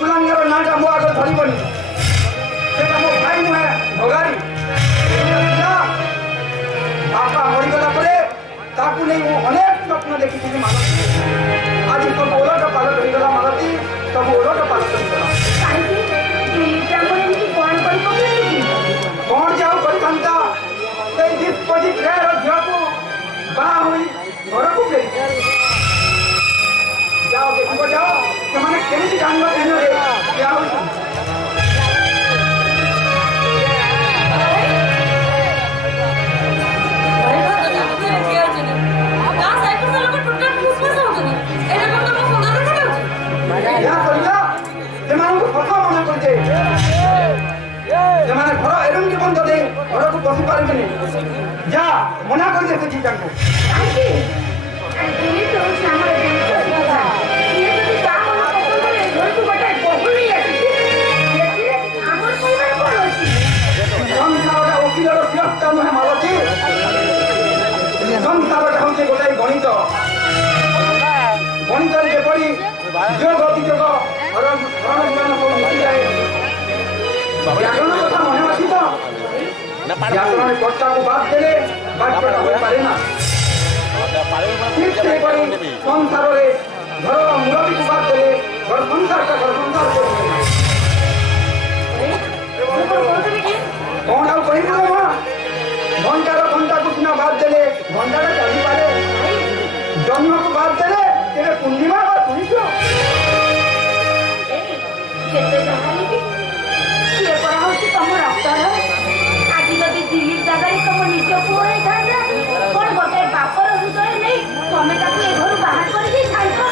कुलांगर नाटा मो आगे धरबनी सेटा मो भाई नुहे भगारी बापा मरीगला परे ताकू नहीं मो अनेक स्वप्न देखी मालती आज सब ओलट पालट होगला मालती सब ओलट पालट कौन जाओ करता डिपोजिट झील को बाहा हुई घर को फेरी जाओ देखो जाओ से केमी जानवर क्या घर को बसी पारे जा मना कर देते जीजा को गोटे गणित गणित जपरी जोग अभियोग व्याकरण कथा मन अच्छी तो व्याकरण कर्ता को बात देले वाक्यटा हो पारे ना ठीक से पड़ी संसार रे घर मुरबी को बात देले घर संसार का घर संसार को कौन आउ कहि बोलो मां घंटा को सिना बात देले घंटा का चली पारे जन्म को बात देले तेरे पूर्णिमा और पुनियो केते जहानी की ये परा होची तम रक्तर आदि जदि दिलीप दादा तम निज पुरे थांदा कोन गोटे बापर हृदय नहीं तमे ताकू ए घर बाहर कर दी थाइको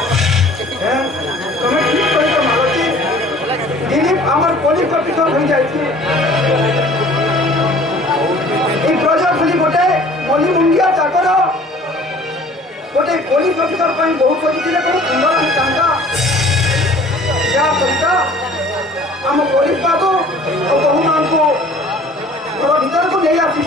तमे ठीक कहि तो मालती दिलीप हमर पुलिस ऑफिसर हो जाई छी ए प्रोजेक्ट खुली गोटे मली मुंडिया चाकर गोटे पुलिस ऑफिसर पई बहुत करिथिले को सुंदर हम चांदा क्या करता हम पुलिस बाबू और बहु मान को घर भीतर को ले आसी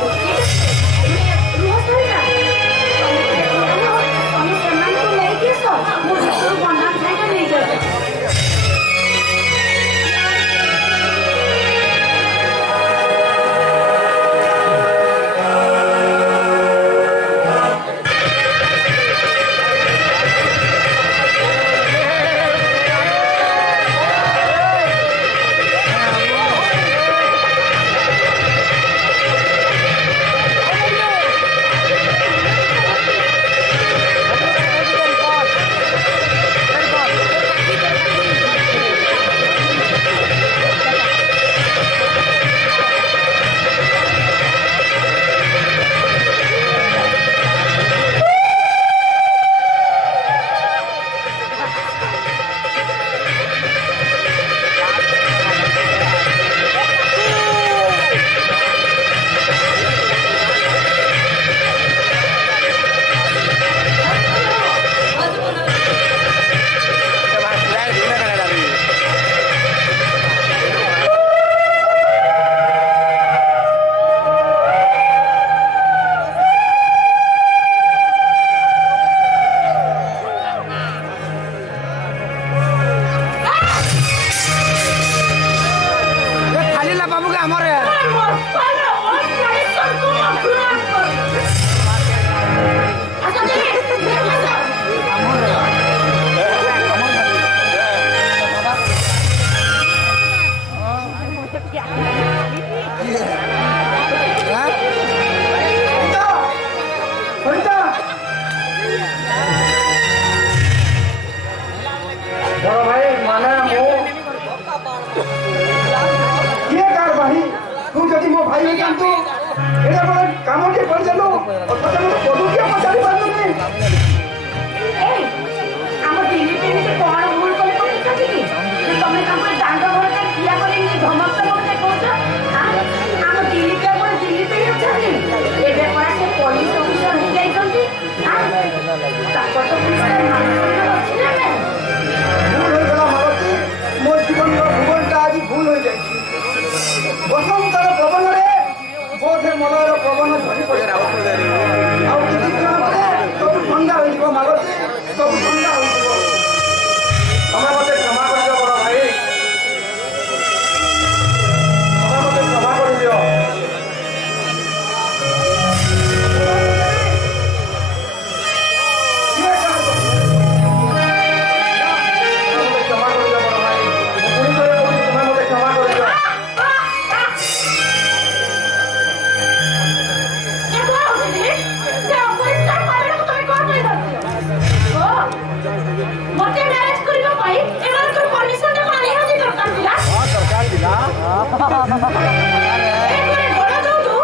ଏକରେ ବଡ଼ ଦଉଛୁ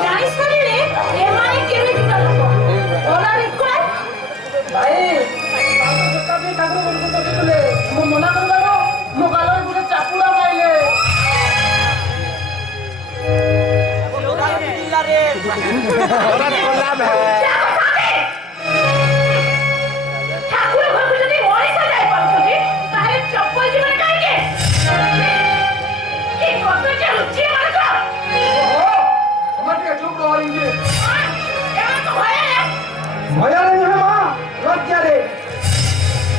ଜାଣି ସାରିଲେ ଏମାନେ କେମିତି ଲୋକ ଓଲା ରିକୁଆ ଭାଇ ଠାକୁର କରୁଥିଲେ ମୁଁ ମନା କରିବାର ମୋ ଗାଲରେ ଗୋଟେ ଚାପୁଡ଼ା ମାଇଲେ ଠାକୁର ଘରକୁ ଯଦି ମଣିଷ ଯାଇପାରୁଛନ୍ତି ତାହେଲେ ଚପଲ ଜୀବନ କାହିଁକି କି କର୍ତ୍ତବ୍ୟ ଲୁଚି ଏମାନଙ୍କ ଟିକେ ଚୁପ୍ ରହ ଇଂଲିଶ ଏମାନଙ୍କ ଭୟରେ ଭୟରେ ନୁହେଁ ମା ଲଜ୍ଜାରେ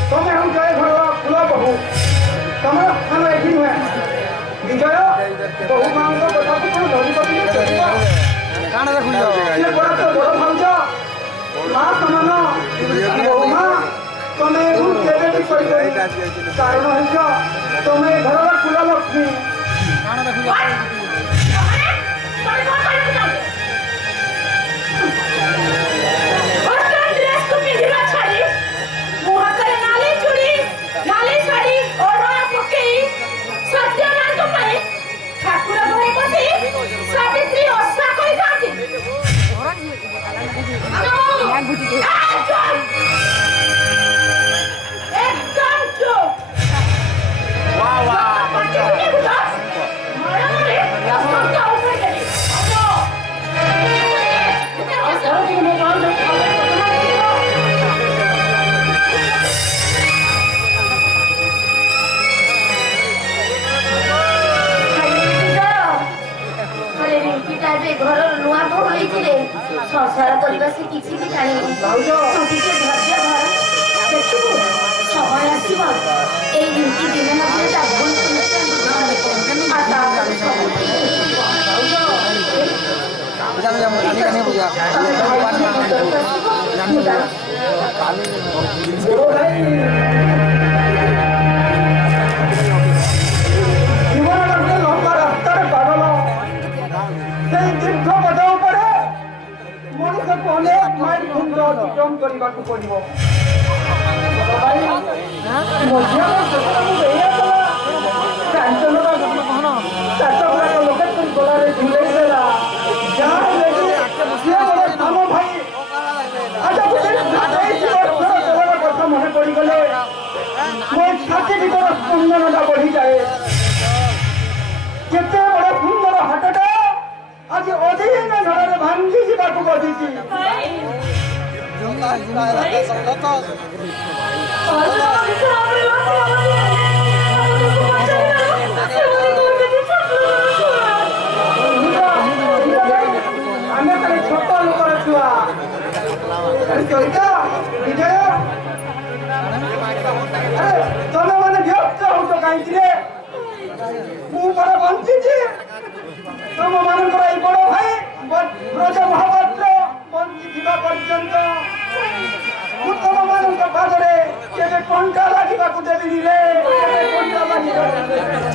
ତମେ ହେଉଛ ଏ ଘରର କୁଳ ବୋହୂ ତମର ସ୍ଥାନ ଏଠି ନୁହେଁ ବିଜୟ ବୋହୂ ମାଙ୍କ କଥାକୁ କଣ ଧରି କରିଲେ ଚଳିବ ସିଏ ପରା ତ ବଡ଼ ଭାଉଜ ମା ସମାନ ବୋହୂ ମା ତମେ ମୁଁ କେବେ ବି କରିପାରିବି କାରଣ ହେଉଛ ତମେ ଏ ଘରର କୁଳ ଲକ୍ଷ୍ମୀ ଠାକୁର ଘରେ ବସି ସାବିତ୍ରୀ ଓଷା କରିଥାନ୍ତି একদম চুপ ଘରର ନୂଆ ବୋହୂ ହେଇଥିଲେ ସଂସାର କରିବା ସେ କିଛି ବି ଜାଣିନି ତୁ ଟିକେ ଧୈର୍ଯ୍ୟ ଧର ଦେଖିବୁ ସମୟ ଆସିବ ଏଇ ରୀତି ଦିନ ମଧ୍ୟରେ ତା ଭୁଲ ଆଉ ତାପରେ ସବୁ ଠିକ ହେଇଯିବ। ଅତିକ୍ରମ କରିବାକୁ ପଡ଼ିବ ଗଳାରେ ଝୁଲେଇ ଦେଲା ଯାହା ଆମ ଭାଇ କଥା ମନେ ପଡ଼ିଗଲେ ମୋ ଛାତି ଭିତର ସ୍ପନ୍ଦନଟା ବଢ଼ିଯାଏ କେତେ ବଡ଼ ସୁନ୍ଦର ହାତଟା ଆଜି ଅଧୀନ ଝଡ଼ରେ ଭାଙ୍ଗି ଯିବାକୁ ବସିଛି ଆମେ ଖାଲି ଛୋଟ ଲୋକର ଛୁଆ ବିଜୟ ତମେ ମାନେ ବିରକ୍ତ ହଉଛ କାହିଁକି ମୁଁ ବଡ଼ ବଞ୍ଚିଛି ତମ ମାନଙ୍କର ଏଇ ବଡ଼ ଭାଇ ବ୍ରଜ ମହାପାତ୍ର ବଞ୍ଚିଥିବା ପର୍ଯ୍ୟନ୍ତ ମୁଁ ତମ ମାନଙ୍କ ପାଦରେ କେବେ କଣ୍ଟା ଲାଗିବାକୁ ଦେବିନି ରେ କେବେ କଣ୍ଟା ଲାଗିବାକୁ